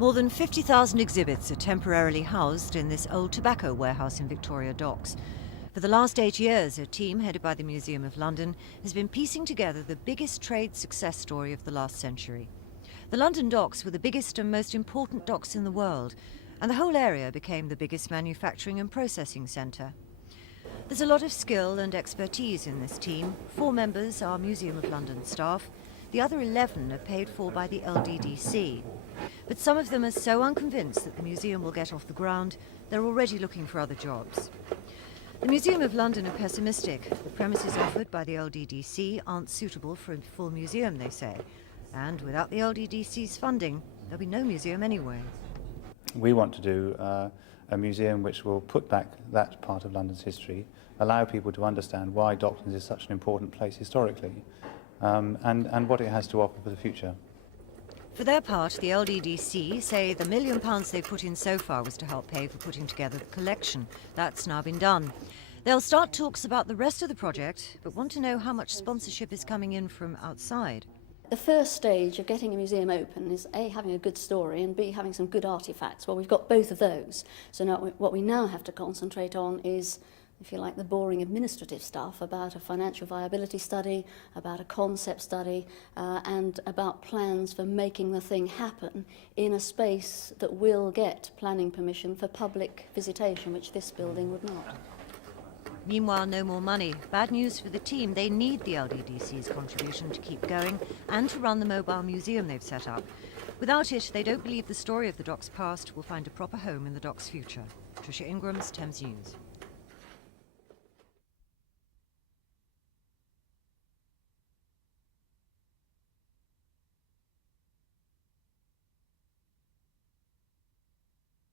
More than 50,000 exhibits are temporarily housed in this old tobacco warehouse in Victoria Docks. For the last 8 years, a team headed by the Museum of London has been piecing together the biggest trade success story of the last century. The London docks were the biggest and most important docks in the world, and the whole area became the biggest manufacturing and processing centre. There's a lot of skill and expertise in this team. 4 members are Museum of London staff. The other 11 are paid for by the LDDC. But some of them are so unconvinced that the museum will get off the ground, they're already looking for other jobs. The Museum of London are pessimistic. The premises offered by the LDDC aren't suitable for a full museum, they say. And without the LDDC's funding, there'll be no museum anyway. We want to do a museum which will put back that part of London's history, allow people to understand why Docklands is such an important place historically, and what it has to offer for the future. For their part, the LDDC say the £1 million they've put in so far was to help pay for putting together the collection. That's now been done. They'll start talks about the rest of the project, but want to know how much sponsorship is coming in from outside. The first stage of getting a museum open is A, having a good story, and B, having some good artefacts. Well, we've got both of those. So now what we now have to concentrate on is, if you like, the boring administrative stuff about a financial viability study, about a concept study, and about plans for making the thing happen in a space that will get planning permission for public visitation, which this building would not. Meanwhile, no more money. Bad news for the team. They need the LDDC's contribution to keep going and to run the mobile museum they've set up. Without it, they don't believe the story of the docks past will find a proper home in the docks' future. Tricia Ingram's Thames News.